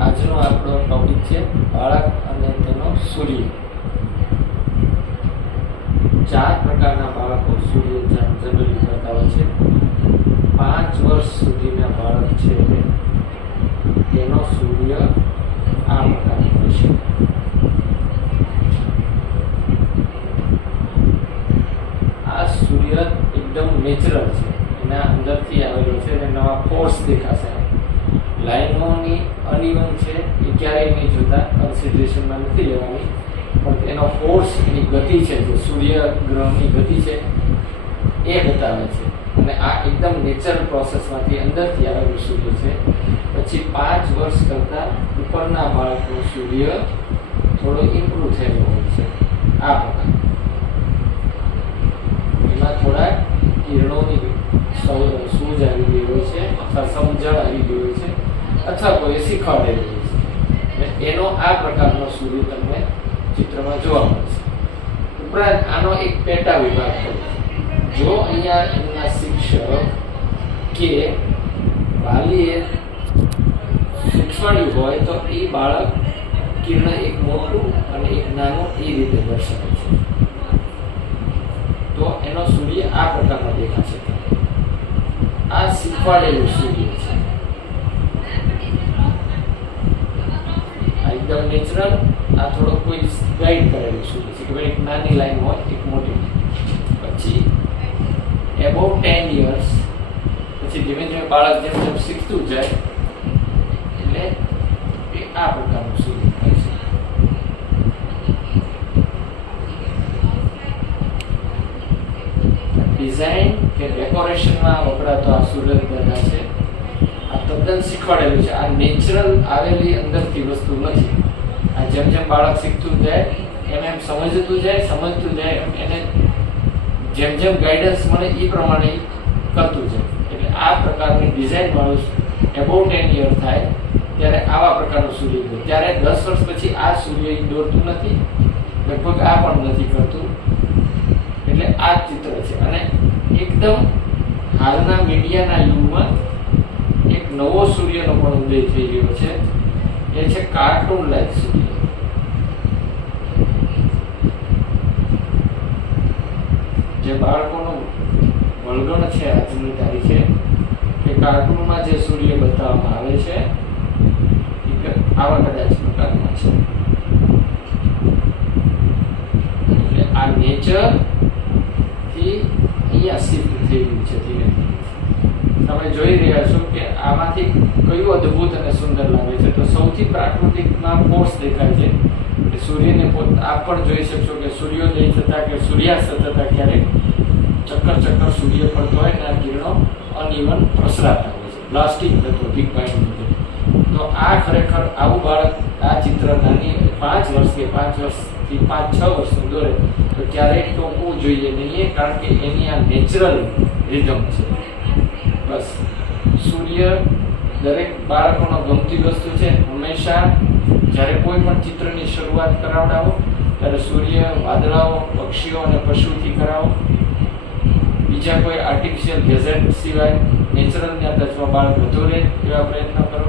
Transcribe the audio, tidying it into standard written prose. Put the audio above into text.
આજનો આપણો ટોપિક છે બાળક અને તેનો સૂર્ય. 4 પ્રકારના બાળકો સૂર્ય જનરલી કરતા હોય છે. 5 વર્ષ સુધીના બાળક છે તેનો સૂર્ય આ પ્રકારનો હોય છે. આ સૂર્ય એકદમ નેચરલ છે, એના અંદરથી આવેલો છે અને નવા ફોર્સ દેખાશે. લાઈનોની અનઇવન છે એ ક્યારેય નહીં જોતા, કન્સિડરેશનમાં નથી લેવાની, પણ તેનો ફોર્સ, એની ગતિ છે, જે સૂર્ય ગ્રહની ગતિ છે એ બતાવે છે. અને આ એકદમ નેચરલ પ્રોસેસમાંથી અંદરથી આવેલું સૂર્ય છે. પછી 5 વર્ષ કરતાં ઉપરના બાળકનો સૂર્ય થોડો ઇમ્પ્રૂવ થયેલો હોય છે. આ પ્રકાર એમાં થોડા કિરણોની સૂઝ આવી ગઈ હોય છે, અથવા સમજણ આવી ગઈ હોય છે, અથવા કોઈ શીખવાડેલું હોય છે. એનો આ પ્રકારનો સૂર્ય તમને ચિત્રમાં જોવા મળશે. ઉપરાંત આનો એક પેટા વિભાગ હોય છે. જો અહીંયા એમના શિક્ષક કે વાલીએ શીખવાડ્યું હોય તો એ બાળક કિરણ એક મોટું અને એક નાનું એ રીતે દર્શાવે છે. તો એનો સૂર્ય આ પ્રકારનો દેખાશે. આ શીખવાડેલું સૂર્ય છે. આ એકદમ નેચરલ. આ થોડો કોઈ ગાઈડ કરેલું સૂર્ય છે કે ભાઈ એક નાની લાઈન હોય, એક મોટી. પછી એબોવ 10 years પછી ધીમે ધીમે બાળક જેમ જેમ શીખતું જાય એટલે એ આ પ્રકારનું સૂર્ય થાય છે. ડિઝાઇન કે ડેકોરેશનમાં વપરાતો આ સૂર્યદાન છે. આ તદ્દન શીખવાડેલું છે. આ નેચરલ આવેલી અંદરથી વસ્તુ નથી. આ જેમ જેમ બાળક શીખતું જાય એમ એમ સમજતું જાય એમ એને જેમ જેમ ગાઈડન્સ મળે એ પ્રમાણે કરતું જાય. એટલે આ પ્રકારની ડિઝાઇન વાળું એબોવ 10 year થાય ત્યારે આવા પ્રકારનું સૂર્ય દોરે. ત્યારે 10 વર્ષ પછી આ સૂર્ય દોરતું નથી, લગભગ આ પણ નથી કરતું. એટલે આ ચિત્ર છે. અને એકદમ હાલના મીડિયાના યુગમાં એક નવો સૂર્યનો પણ ઉદય થઈ રહ્યો છે. એ છે કાર્ટૂન લાઈક સૂર્ય. જે બાળકોનો વળગણ છે આજની તારીખે કે કાર્ટૂનમાં જે સૂર્ય બતાવવામાં આવે છે એ આવા કદાચ પ્રકારમાં છે. એટલે આ નેચર થી અહીંયા શિફ્ટ થઈ ગયું છે ધીરે ધીરે. તમે જોઈ રહ્યા છો કે આમાંથી કયું અદ્ભુત અને સુંદર લાગે છે. તો સૌથી પ્રાકૃતિકમાં ફોર્સ દેખાય છે. સૂર્યને આપ પણ જોઈ શકશો કે સૂર્યોદય થતા કે સૂર્યાસ્ત થતા ક્યારેક ચક્કર સૂર્ય ફરતો હોય ને આ કિરણો અનઇવન પ્રસરાતા હોય છે, બ્લાસ્ટિંગ થતો બિગ બાઇંગ થતો. તો આ ખરેખર આવું બાળક આ ચિત્ર નાની 5 વર્ષ કે 5 વર્ષથી 5-6 વર્ષનું દોરે તો ક્યારેક ટોકવું જોઈએ નહીં, કારણ કે એની આ નેચરલ રિધમ છે. બસ સૂર્ય દરેક બાળકોનો ગમતી વસ્તુ છે. હંમેશા જ્યારે કોઈ પણ ચિત્રની શરૂઆત કરાવડાવો ત્યારે સૂર્ય, વાદળાઓ, પક્ષીઓ અને પશુથી કરાવો. બીજા કોઈ આર્ટિફિશિયલ ગેઝેટ સિવાય નેચરલના ટચમાં બાળક વધુ રહે એવા પ્રયત્ન કરો.